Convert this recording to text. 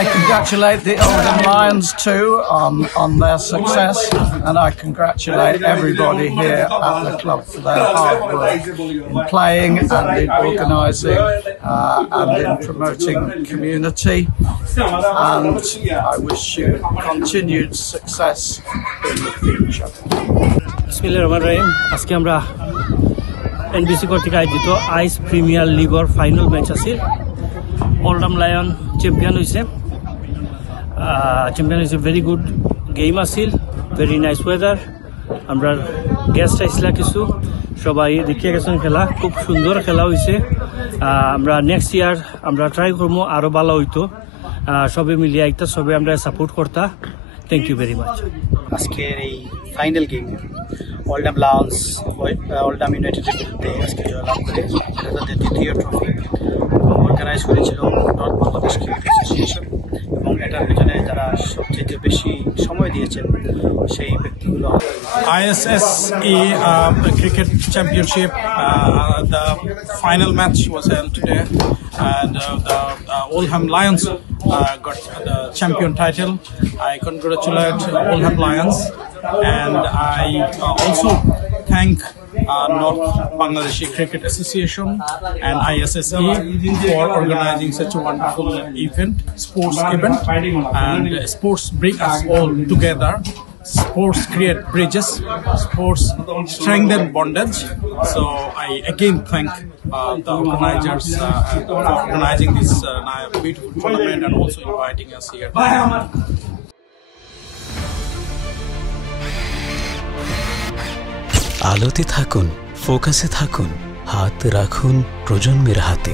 I congratulate the Oldham Lions too on their success, and I congratulate everybody here at the club for their hard work in playing and in organising and in promoting community. And I wish you continued success in the future. Bismillahirrahmanirrahim. আজকে আমরা NBC কর্তৃক আয়োজিত আইস প্রিমিয়ার লিগৰ final match আছিল। Oldham Lion champion হইছে। Very good game আছিল, very nice weather. আমরা গেস্ট আইসলা কিছু, সবাই দেখিয়ে গেছেন খেলা, খুব সুন্দর খেলা হয়েছে। আমরা নেক্সট ইয়ার আমরা ট্রাই করবো আরো ভালো হইতো, সবে মিলিয়ে একটা সবে আমরা সাপোর্ট করতা। Thank you very much. আজকের এই final game Oldham Lions Oldham ইউনাইটেডের বিরুদ্ধে আজকে জয়লাভ করে তাদের দ্বিতীয় ট্রফি অর্গানাইজ করেছিল নর্থ বাংলাদেশ ক্রিকেট অ্যাসোসিয়েশন, এবং এটার পিছনে যারা সবচেয়ে বেশি সময় দিয়েছেন সেই ব্যক্তিগুলো ISSE Cricket Championship. The final match was held today, and the Oldham Lions got the champion title. I congratulate Oldham Lions, and I also thank North Bangladeshi Cricket Association and ISSE for organizing such a wonderful event, sports event. And sports bring us all together. Sports create bridges, sports strengthen bondage. So I again thank the organizers for organizing this beautiful tournament and also inviting us here. আলোতে থাকুন, ফোকাসে থাকুন, হাত রাখুন প্রজন্মের হাতে।